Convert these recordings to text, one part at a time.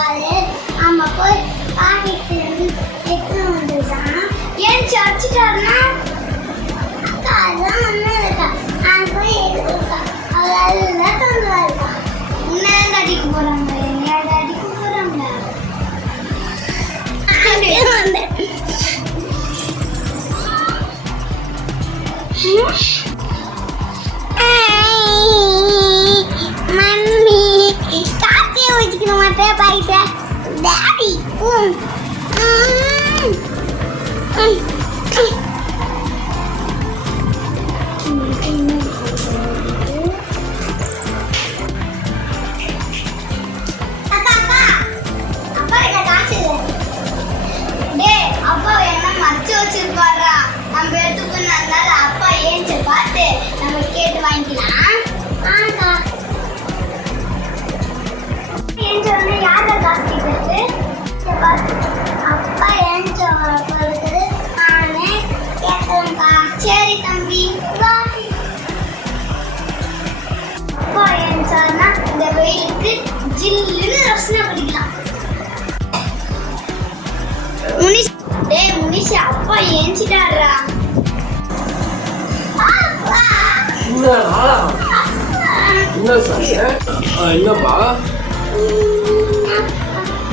பாரு. ஆமா போய் பாக்கெட் எடுத்து வந்துட்டான். ஏன் சர்ச்சிட்டாருன்னா அக்கா அதான் ஒன்றும் இருக்கா. நான் போய் எடுத்துருக்கா. அவள் எல்லாம் தந்து இருக்கா. உன்னதான் அடிக்க போறாங்க. எங்கேயாவது அடிக்க போறாங்க. மம்மி காத்திய வச்சுக்கிற மாட்டேன் பாயிட்ட டாடி அப்பா என்ன மச்சு வச்சிருப்பாரா நம்ம எடுத்துக்கணும்னால அப்பா ஏஞ்ச பார்த்து நம்ம கேட்டு வாங்கிக்கலாம். ஆனா ஏஞ்சோன்னு யாரை காசு கேட்குறது அப்பா ஏஞ்ச பொறுத்தது நானே கேட்கலங்கா. சரி தம்பி வா. அப்பா ஏஞ்சோன்னா இந்த வெயிலுக்கு ஜில்லுன்னு ரசனை பிடிக்கலாம். முனிஷ் அப்பா ஏஞ்சிட்டாரா? என்ன சார் என்னப்பா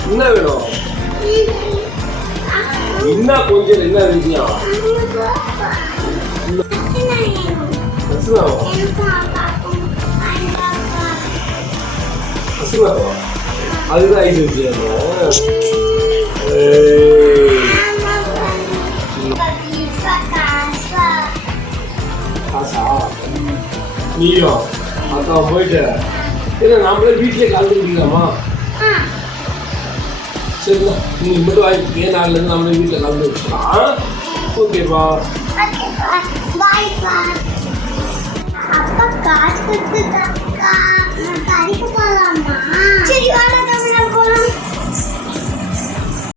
என்ன வேணும்? என்ன கொஞ்சம் என்ன விஷயம்? அதுதான் ஐந்து விஷயம். நீயும் அக்கா போயிட்டு இல்லை நம்மளே வீட்டிலே கலந்து குடிக்கலாமா? சரிங்களா, நீங்கள் மட்டும் வாங்கிக்கே. நாளிலேருந்து நம்மளே வீட்டில் கலந்து வச்சுக்கலாம். ஓகேப்பா. அப்பா காசு கொடுத்துட்டாக்கா.